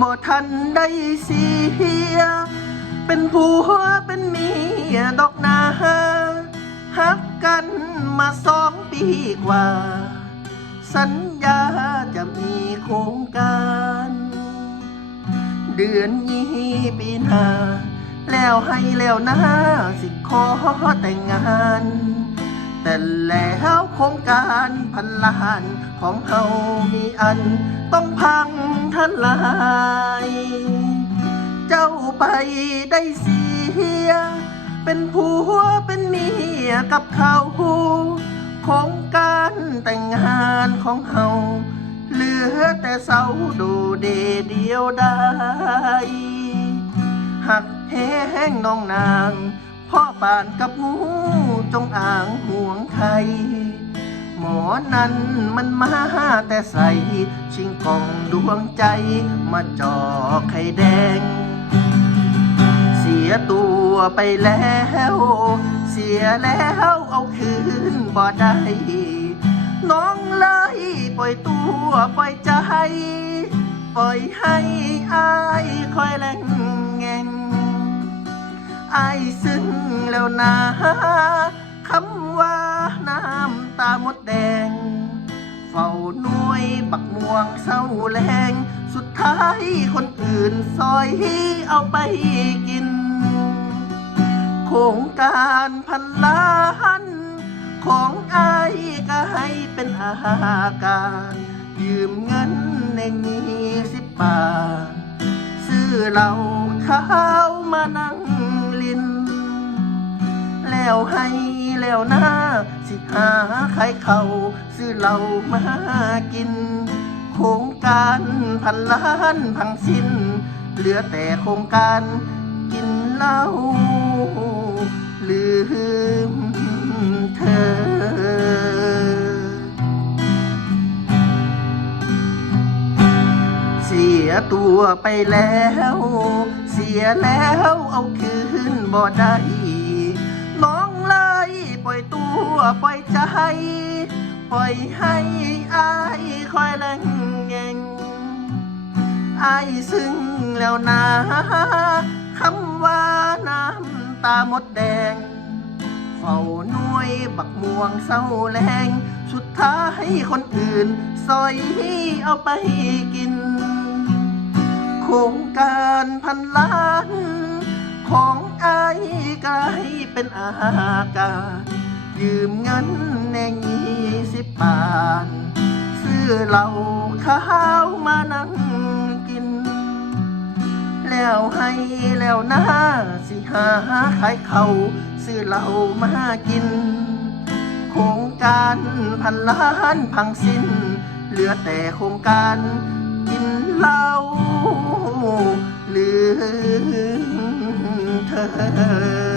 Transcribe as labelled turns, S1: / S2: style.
S1: บ่ทันได้เสีย เป็นผัวเป็นเมียดอกนาฮักกันมาสองปีกว่า สัญญาจะมีโครงการ เดือนนี้ปีหน้าแล้วให้แล้วนะสิขอแต่งงาน แต่แล้วโครงการพันล้านของเฮามีอันต้องพังทลาย เจ้าไปได้เสีย เป็นผัวเป็นเมียกับเขาโครงการแต่งงานของเฮาเหลือแต่เสาดูเดเดียวได้หักแห้งน้องนางพ่อปานกับงู จงอ่างห่วงใครหมอนั้นมันมาแต่ใส ชิงกล่องดวงใจมาจอไข่แดง เสียตัวไปแล้ว เสียแล้วเอาคืนบ่ได้น้องเลยปล่อยตัวปล่อยใจ ปล่อยให้อายคอยแรงแงงอายซึ้งแล้วนะ แรงสุดท้ายคนอื่นซอยเอาไปกิน โครงการพันล้านของไอายก็ให้เป็นอาการ ยืมเงินในยี่สิบบาทซื้อเหล้าข้าวมานั่งลิน แล้วให้แล้วนะสิหาขายเขาซื้อเหล้ามากิน ครงการพันล้านพังสิ้น เหลือแต่โครงการกินเหล้าลืมเธอ เสียตัวไปแล้ว เสียแล้วเอาคืนบ่ได้น้องเลยปล่อยตัวปล่อยใจ ปล่อยให้อายคอยแรงเงงอายซึ้งแล้วนะคำว่าน้ำตาหมดแดง เฝ้าน่วยบักม่วงเศร้าแรงสุดท้ายคนอื่นซอยเอาไปกิน โครงการพันล้าน ของอายกลายเป็นอาการยืมเงินในยี่สิบบาทซื้อ เหล้าข้าวมานั่งกิน แล้วให้แล้วนะสิหาขายเขาซื้อเหล้ามากิน โครงการพันล้านพังสิ้น เหลือแต่โครงการกินเหล้าลืมเธอ